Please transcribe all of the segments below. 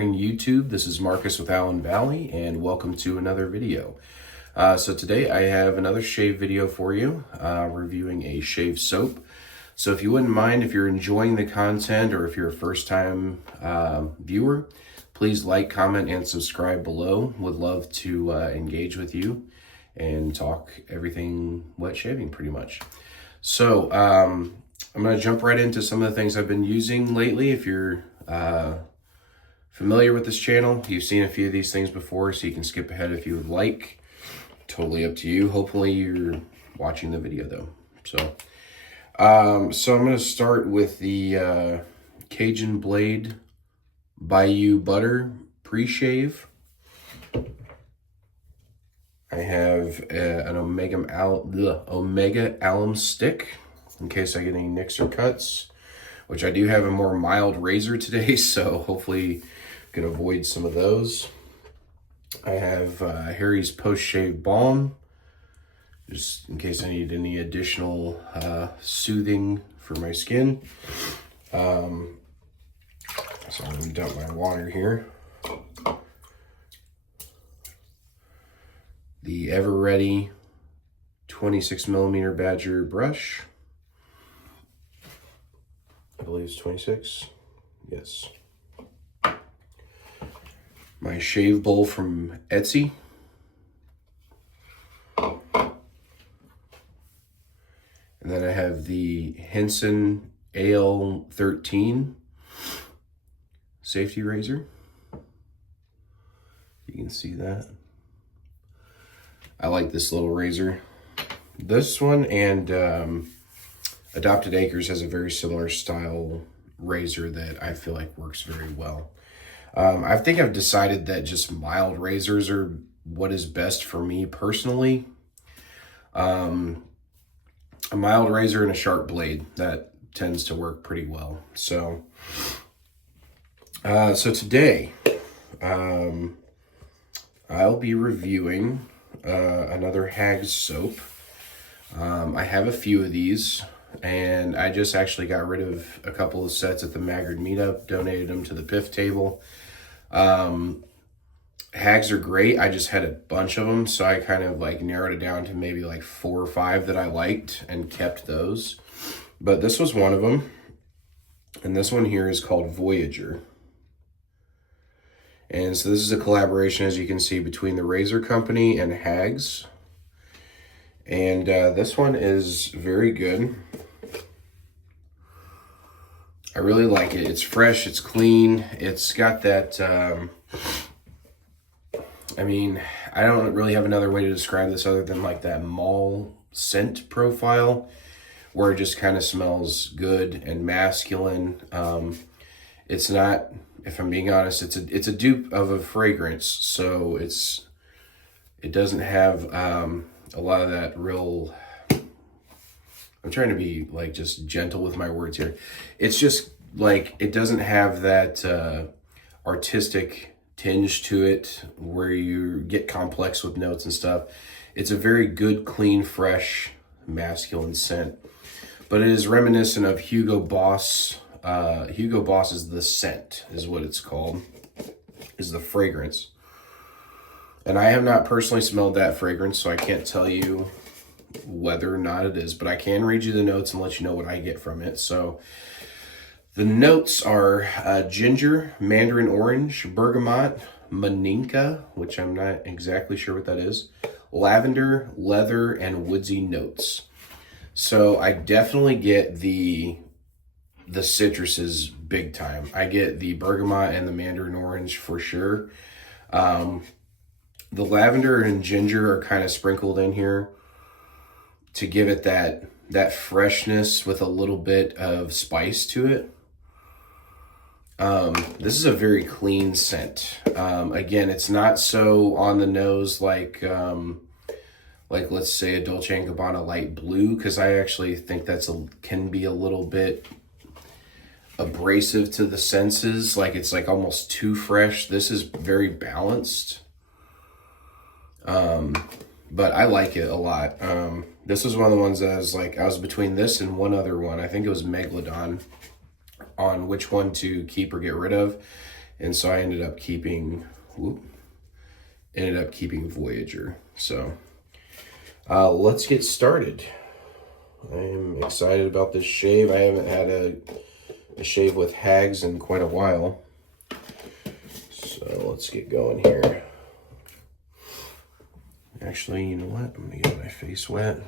morning, YouTube. This is Marcus with AllenValley, and welcome to another video. So today I have another shave video for you, reviewing a shave soap. So if you wouldn't mind, if you're enjoying the content or if you're a first-time viewer, please like, comment, and subscribe below. Would love to engage with you and talk everything wet shaving pretty much. So I'm going to jump right into some of the things I've been using lately. If you're familiar with this channel, you've seen a few of these things before, so you can skip ahead if you would like. Totally up to you. Hopefully you're watching the video though. So I'm going to start with the Cajun Blade Bayou Butter pre-shave. I have an Omega Alum stick in case I get any nicks or cuts, which I do have a more mild razor today, so hopefully can avoid some of those. I have Harry's post-shave balm, just in case I need any additional soothing for my skin. So I'm going to dump my water here. The Ever Ready 26mm Badger brush. I believe it's 26. Yes. My shave bowl from Etsy. And then I have the Henson AL13 safety razor. You can see that. I like this little razor. This one and Adopted Acres has a very similar style razor that I feel like works very well. I think I've decided that just mild razors are what is best for me personally. A mild razor and a sharp blade, that tends to work pretty well. So today I'll be reviewing another HAGS soap. I have a few of these, and I just actually got rid of a couple of sets at the Maggard meetup, donated them to the PIF table. HAGS are great. I just had a bunch of them, so I kind of like narrowed it down to maybe like 4 or 5 that I liked and kept those. But this was one of them, and this one here is called Voyager. And so this is a collaboration, as you can see, between the Razor Company and HAGS. And this one is very good. I really like it. It's fresh, it's clean, it's got that, I mean, I don't really have another way to describe this other than like that mall scent profile, where it just kind of smells good and masculine. It's not, if I'm being honest, it's a dupe of a fragrance, so it doesn't have a lot of that real, I'm trying to be like just gentle with my words here. It's just like, it doesn't have that artistic tinge to it where you get complex with notes and stuff. It's a very good, clean, fresh, masculine scent. But it is reminiscent of Hugo Boss. Hugo Boss is the scent, is what it's called, is the fragrance. And I have not personally smelled that fragrance, so I can't tell you whether or not it is, but I can read you the notes and let you know what I get from it. So the notes are ginger, mandarin orange, bergamot, maninka, which I'm not exactly sure what that is, lavender, leather, and woodsy notes. So I definitely get the citruses big time. I get the bergamot and the mandarin orange for sure. The lavender and ginger are kind of sprinkled in here to give it that freshness with a little bit of spice to it. This is a very clean scent. Again, it's not so on the nose like let's say a Dolce & Gabbana light blue, because I actually think can be a little bit abrasive to the senses. Like it's like almost too fresh. This is very balanced. But I like it a lot. This was one of the ones that I was between this and one other one. I think it was Megalodon, on which one to keep or get rid of. And so I ended up keeping Voyager. So let's get started. I'm excited about this shave. I haven't had a shave with HAGS in quite a while. So let's get going here. Actually, you know what? I'm gonna get my face wet.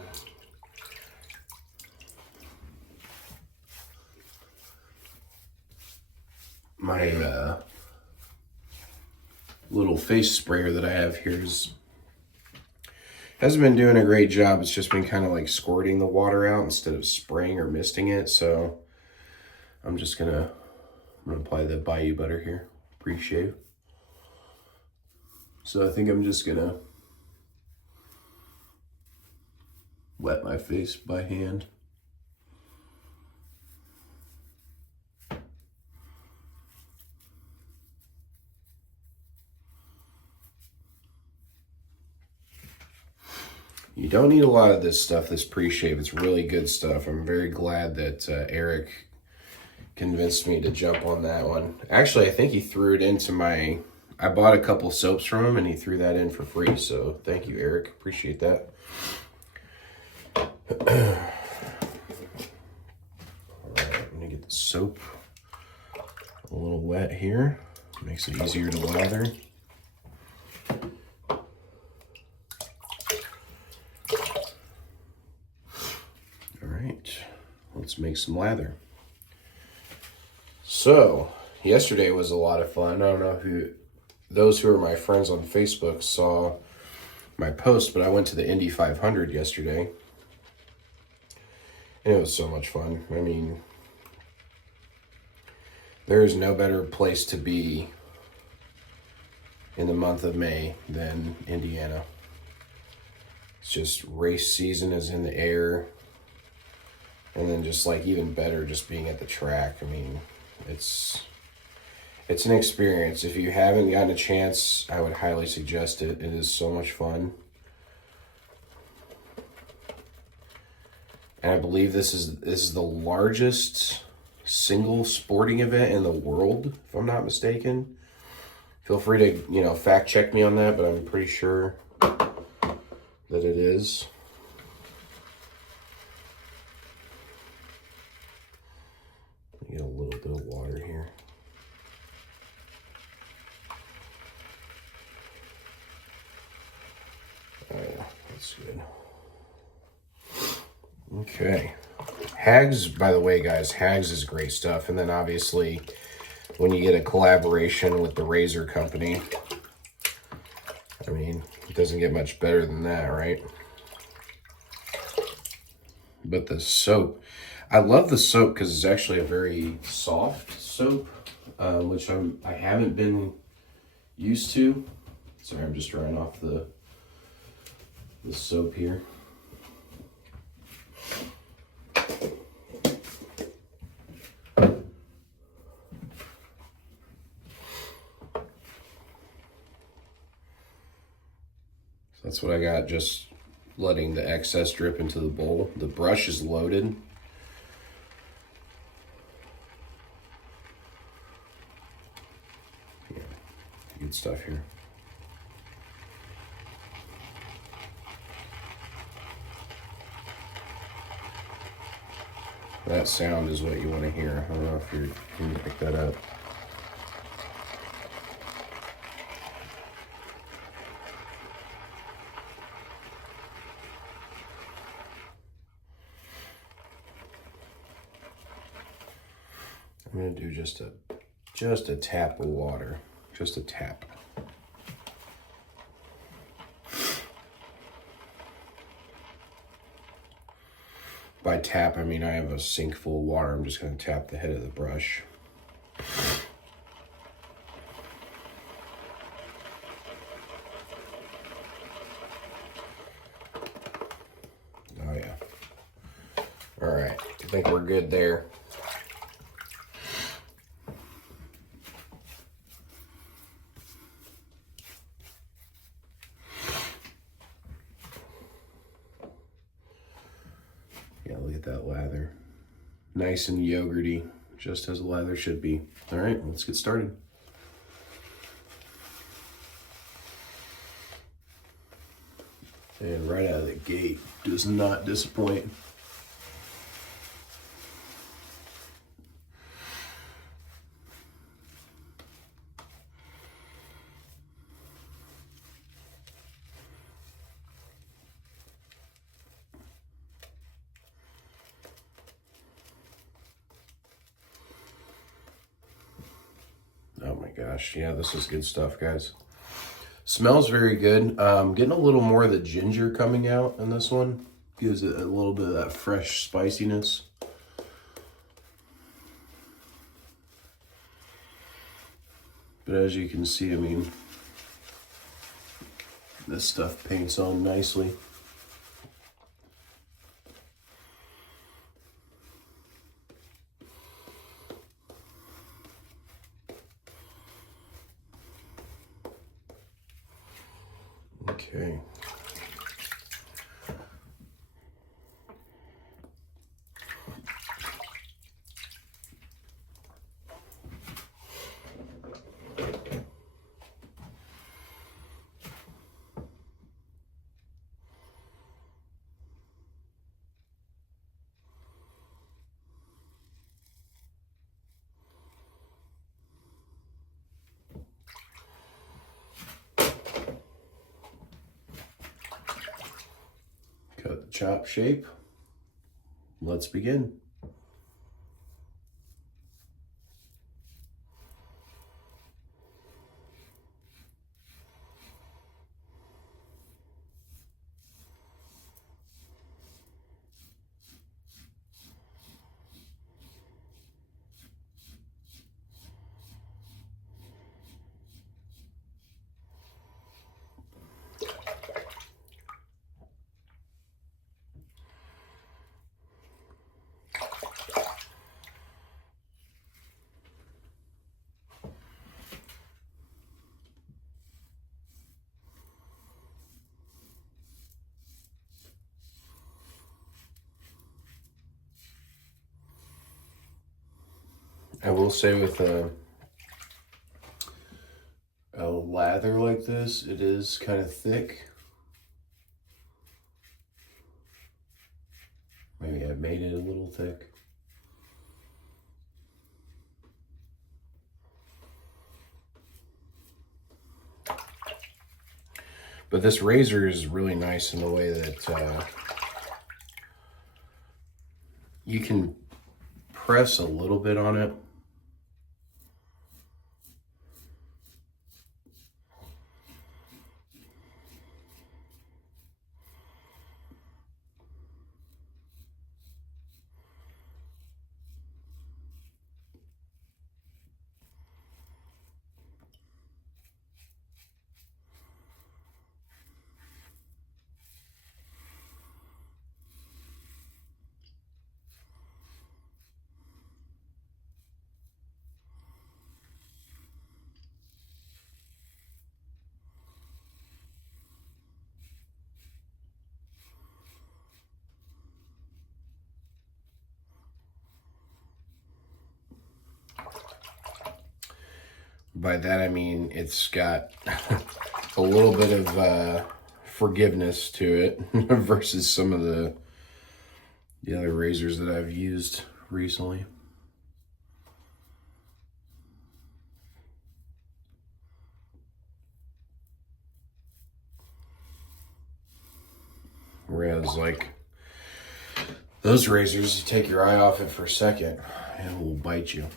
My little face sprayer that I have here hasn't been doing a great job. It's just been kind of like squirting the water out instead of spraying or misting it. So I'm gonna apply the Bayou butter here, pre-shave. So I think I'm just gonna wet my face by hand. You don't need a lot of this stuff, this pre-shave. It's really good stuff. I'm very glad that Eric convinced me to jump on that one. Actually, I think he threw it into I bought a couple soaps from him and he threw that in for free. So thank you, Eric. Appreciate that. All right, I'm gonna get the soap a little wet here. Makes it easier to lather. Let's make some lather. So, yesterday was a lot of fun. I don't know if those who are my friends on Facebook saw my post, but I went to the Indy 500 yesterday. And it was so much fun. I mean, there is no better place to be in the month of May than Indiana. It's just race season is in the air. And then just like even better, just being at the track. I mean, it's an experience. If you haven't gotten a chance, I would highly suggest it. It is so much fun. And I believe this is the largest single sporting event in the world, if I'm not mistaken. Feel free to, fact check me on that, but I'm pretty sure that it is. Get a little bit of water here. That's good. Okay. HAGS, by the way, guys, HAGS is great stuff. And then obviously, when you get a collaboration with the razor company, I mean, it doesn't get much better than that, right? But the soap, I love the soap because it's actually a very soft soap, which I haven't been used to. Sorry, I'm just drying off the soap here. So that's what I got, just letting the excess drip into the bowl. The brush is loaded. Yeah, good stuff here. That sound is what you want to hear. I don't know if you can pick that up. I'm going to do just a tap of water, just a tap. By tap, I mean I have a sink full of water. I'm just going to tap the head of the brush. Oh yeah. All right, I think we're good there. Yeah, look at that lather. Nice and yogurty, just as a lather should be. All right, let's get started. And right out of the gate, does not disappoint. Oh my gosh, yeah, this is good stuff, guys. Smells very good. Getting a little more of the ginger coming out in this one. Gives it a little bit of that fresh spiciness. But as you can see, I mean, this stuff paints on nicely. Okay. Cut the chop shape. Let's begin. I will say with a lather like this, it is kind of thick. Maybe I made it a little thick. But this razor is really nice in the way that you can press a little bit on it. By that I mean it's got a little bit of forgiveness to it versus some of the other razors that I've used recently. Whereas like those razors, you take your eye off it for a second and it will bite you.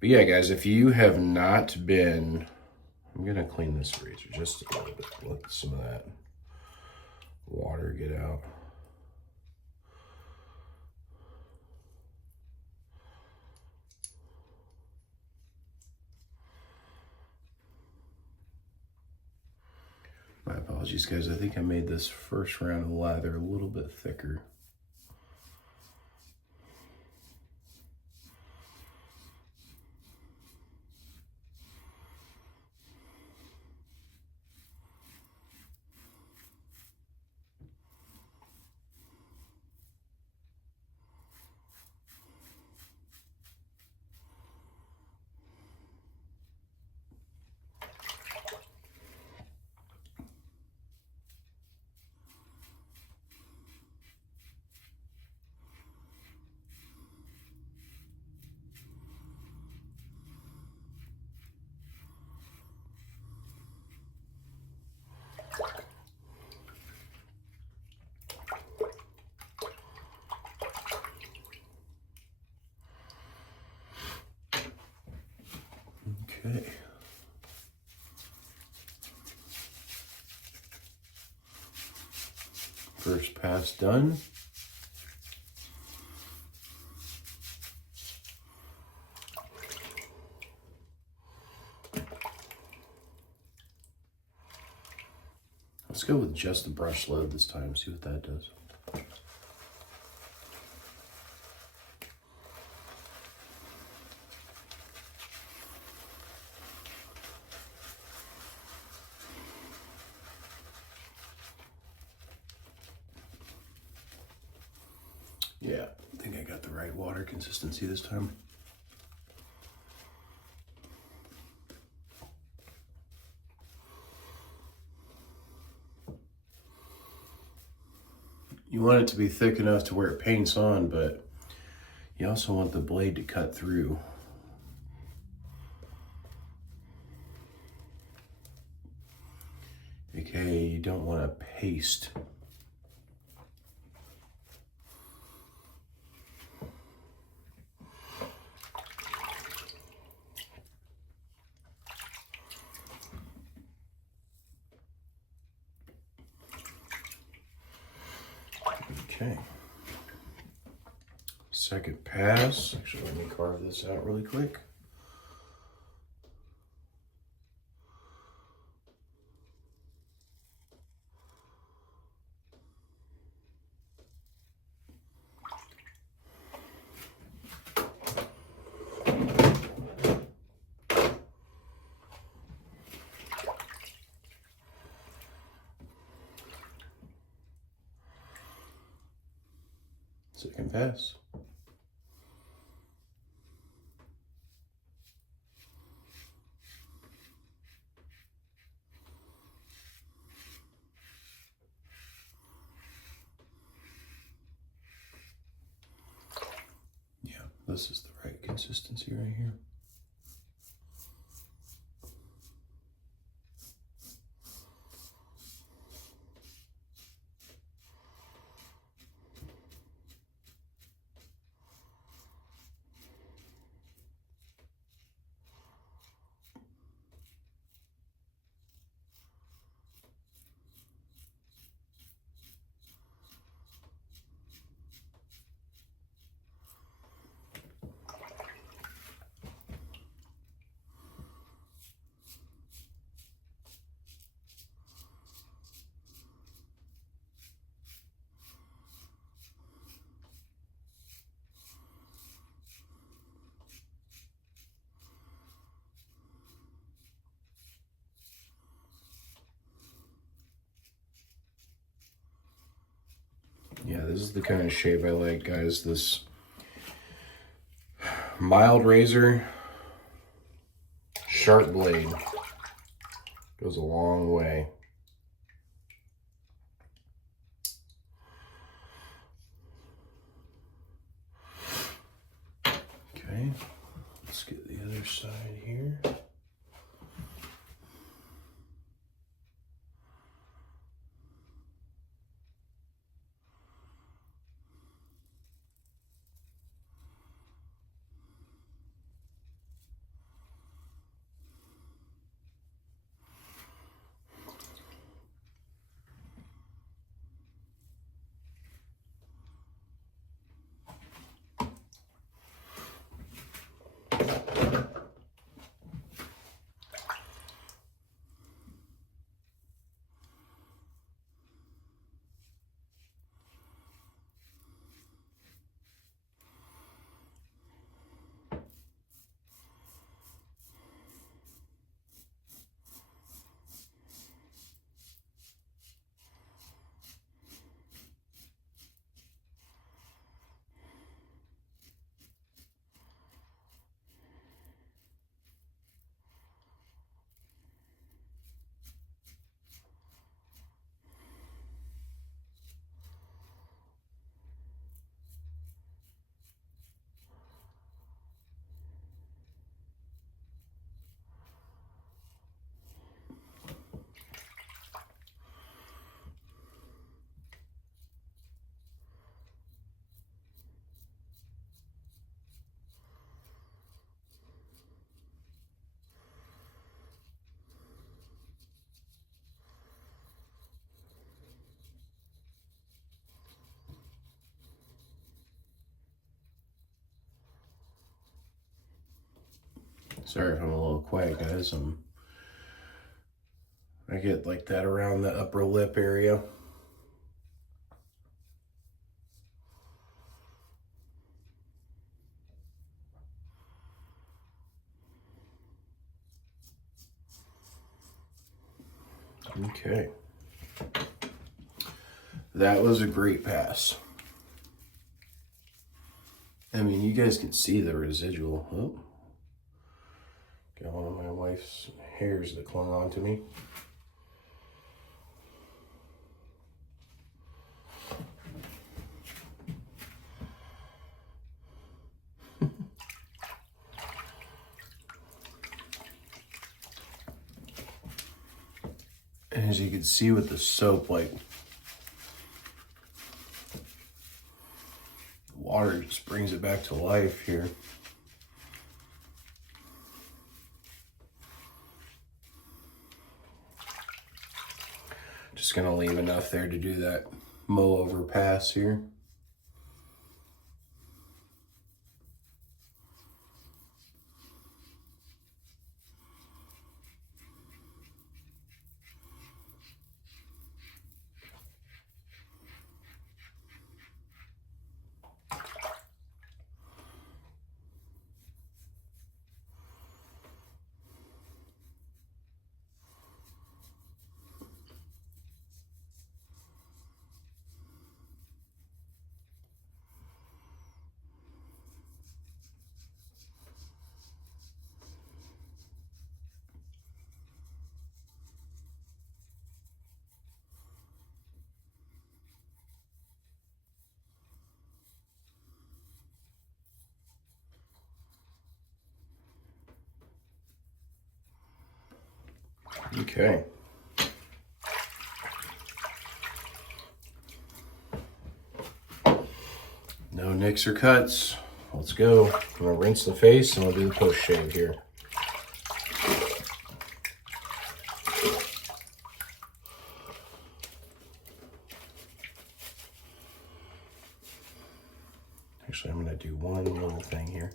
But yeah, guys, if you have not been, I'm gonna clean this razor just a little bit. Let some of that water get out. My apologies, guys. I think I made this first round of lather a little bit thicker. Okay. First pass done. Let's go with just the brush load this time, see what that does. Yeah, I think I got the right water consistency this time. You want it to be thick enough to where it paints on, but you also want the blade to cut through. Okay, you don't want to paste. Okay. Second pass. Actually, let me carve this out really quick. Second pass. Yeah, this is the right consistency right here. Yeah, this is the kind of shape I like, guys. This mild razor, sharp blade goes a long way. Okay, let's get the other side here. Sorry if I'm a little quiet, guys. I get like that around the upper lip area. Okay. That was a great pass. I mean, you guys can see the residual. Oh. Got one of my wife's hairs that clung on to me. And as you can see with the soap, like, water just brings it back to life here. Just gonna leave enough there to do that mow over pass here. Okay. No nicks or cuts. Let's go. I'm gonna rinse the face and we'll do the post shave here. Actually, I'm gonna do one little thing here.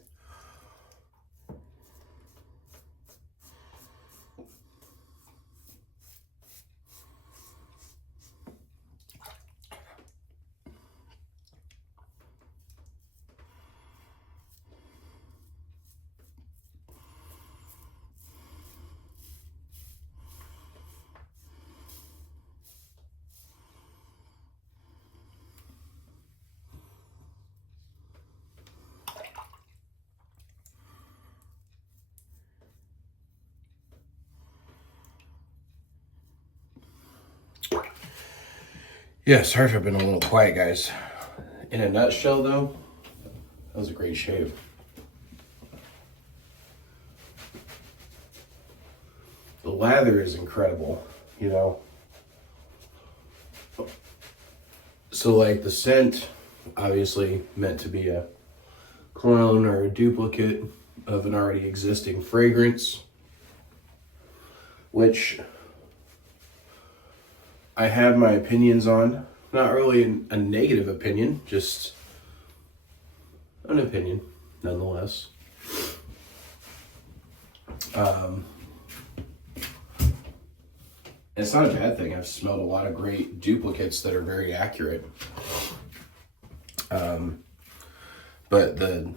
Yeah, sorry if I've been a little quiet, guys. In a nutshell, though, that was a great shave. The lather is incredible, you know. So, like, the scent, obviously meant to be a clone or a duplicate of an already existing fragrance, which I have my opinions on. Not really a negative opinion, just an opinion, nonetheless. It's not a bad thing. I've smelled a lot of great duplicates that are very accurate. But the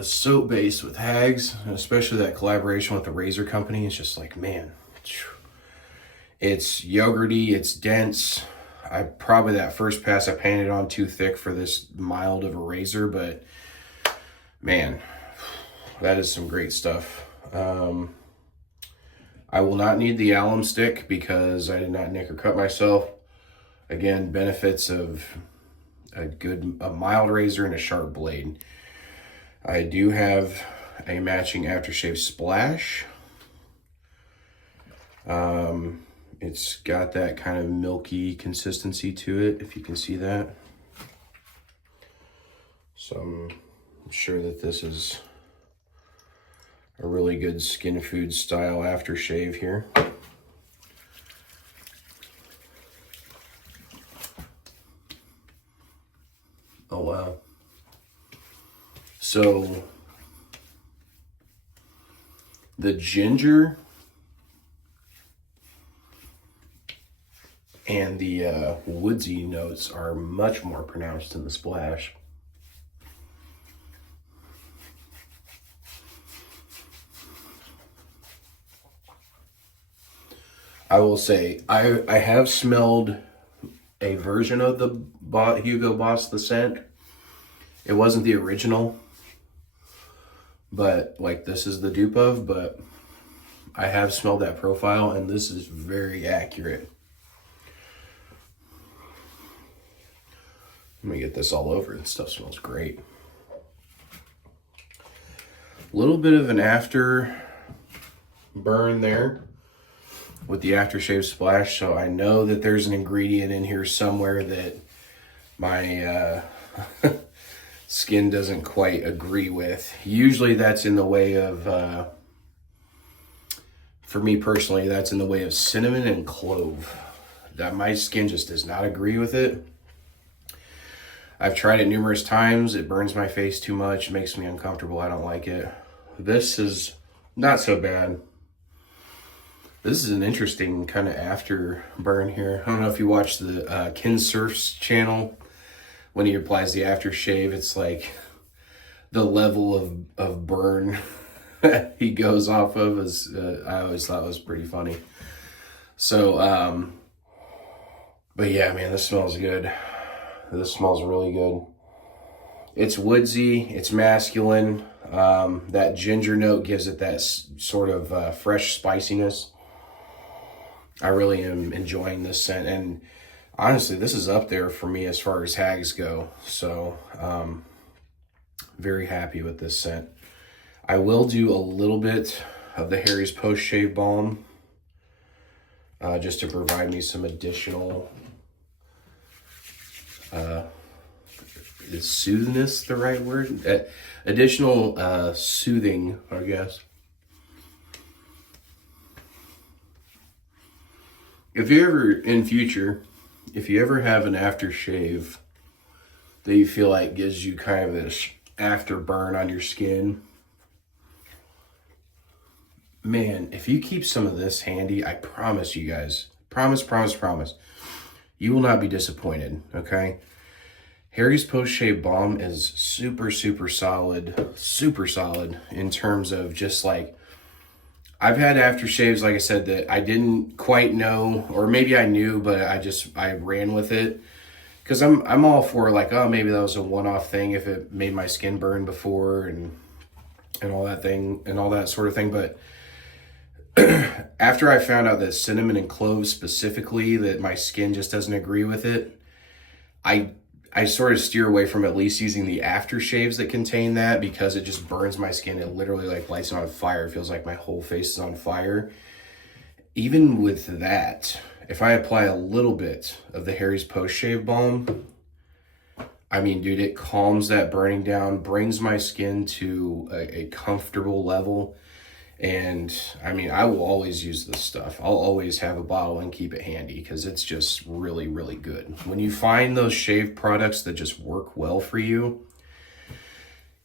soap base with HAGS, and especially that collaboration with the razor company, is just like, man, it's yogurty, it's dense. Probably that first pass I painted on too thick for this mild of a razor, but man, that is some great stuff. I will not need the alum stick because I did not nick or cut myself. Again, benefits of a mild razor and a sharp blade. I do have a matching aftershave splash. It's got that kind of milky consistency to it, if you can see that. So I'm sure that this is a really good skin food style aftershave here. Oh wow. So The ginger and the woodsy notes are much more pronounced in the splash. I will say, I have smelled a version of the Hugo Boss the scent. It wasn't the original, but like this is the dupe of, but I have smelled that profile and this is very accurate. Let me get this all over. This stuff smells great. A little bit of an after burn there with the aftershave splash, so I know that there's an ingredient in here somewhere that my skin doesn't quite agree with. Usually that's in the way of, for me personally, that's in the way of cinnamon and clove. That my skin just does not agree with it. I've tried it numerous times. It burns my face too much, makes me uncomfortable. I don't like it. This is not so bad. This is an interesting kind of after burn here. I don't know if you watch the Ken Surf's channel. When he applies the aftershave, it's like the level of burn he goes off of is, I always thought was pretty funny. So, but yeah, man, this smells good. This smells really good. It's woodsy, it's masculine. That ginger note gives it that sort of fresh spiciness. I really am enjoying this scent, and honestly, this is up there for me as far as HAGS go. So, very happy with this scent. I will do a little bit of the Harry's Post Shave Balm, just to provide me some additional, is soothingness the right word? Additional soothing, I guess. If you ever, in future, if you ever have an aftershave that you feel like gives you kind of this afterburn on your skin, man, if you keep some of this handy, I promise you guys, promise, you will not be disappointed, okay? Harry's Post Shave Balm is super solid in terms of just like, I've had aftershaves, like I said, that I didn't quite know, or maybe I knew, but I ran with it. Because I'm all for like, oh, maybe that was a one-off thing if it made my skin burn before and all that thing and all that sort of thing. But after I found out that cinnamon and clove specifically, that my skin just doesn't agree with it, I sort of steer away from at least using the aftershaves that contain that, because it just burns my skin. It literally like lights it on fire. It feels like my whole face is on fire. Even with that, if I apply a little bit of the Harry's Post Shave Balm, I mean, dude, it calms that burning down, brings my skin to a comfortable level. And I mean, I will always use this stuff. I'll always have a bottle and keep it handy because it's just really good. When you find those shave products that just work well for you,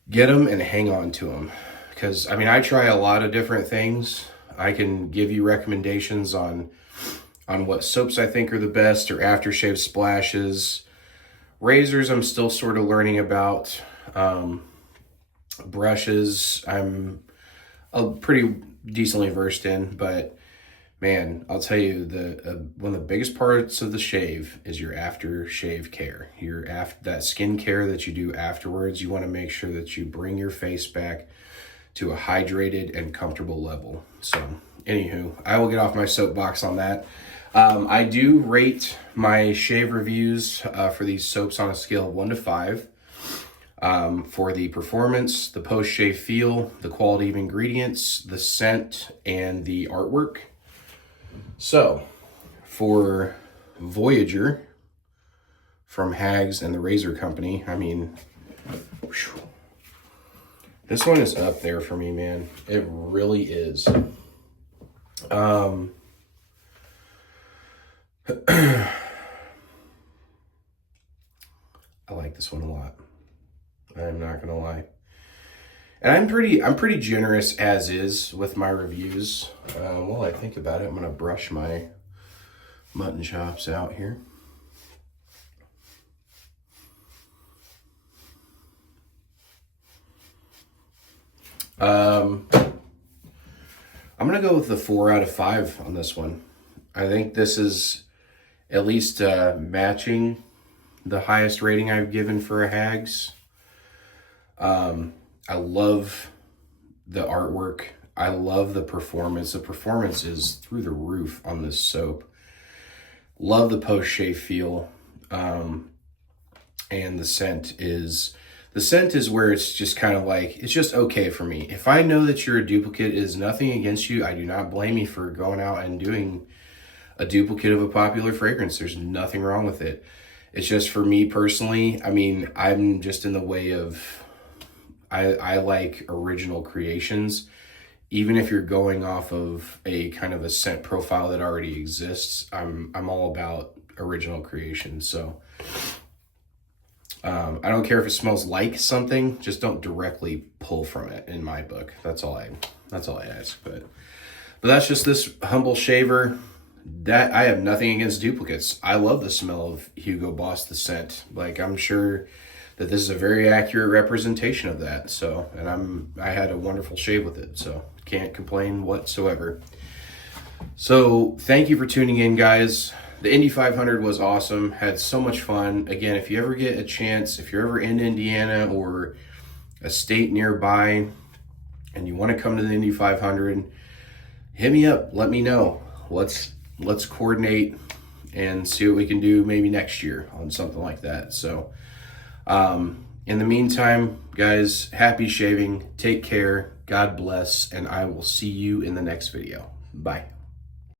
get them and hang on to them. Because I mean, I try a lot of different things. I can give you recommendations on what soaps I think are the best, or aftershave splashes. Razors, I'm still sort of learning about. Brushes, I'm pretty decently versed in, but man, I'll tell you, one of the biggest parts of the shave is your aftershave care. That skin care that you do afterwards. You want to make sure that you bring your face back to a hydrated and comfortable level. So, anywho, I will get off my soapbox on that. I do rate my shave reviews for these soaps on a scale of 1 to 5. For the performance, the post-shave feel, the quality of ingredients, the scent, and the artwork. So, for Voyager from HAGS and the Razor Company, I mean, whew, this one is up there for me, man. It really is. I like this one a lot. I'm not gonna lie. And I'm pretty generous as is with my reviews. While I think about it, I'm gonna brush my mutton chops out here. I'm gonna go with the 4 out of 5 on this one. I think this is at least matching the highest rating I've given for a HAGS. I love the artwork. I love the performance. The performance is through the roof on this soap. Love the post-shave feel. And the scent is where it's just kind of like, it's just okay for me. If I know that you're a duplicate, it is nothing against you. I do not blame you for going out and doing a duplicate of a popular fragrance. There's nothing wrong with it. It's just for me personally, I mean, I'm just in the way of, I like original creations. Even if you're going off of a kind of a scent profile that already exists, I'm all about original creations. So I don't care if it smells like something, just don't directly pull from it in my book. That's all I ask. But that's just this humble shaver. That I have nothing against duplicates. I love the smell of Hugo Boss, the scent. Like, I'm sure that this is a very accurate representation of that. So, and I had a wonderful shave with it, so can't complain whatsoever. So thank you for tuning in, guys. The Indy 500 was awesome. Had so much fun. Again, if you ever get a chance, if you're ever in Indiana or a state nearby and you want to come to the Indy 500, hit me up. Let me know. Let's coordinate and see what we can do maybe next year on something like that. So in the meantime, guys, happy shaving. Take care. God bless. And I will see you in the next video. Bye.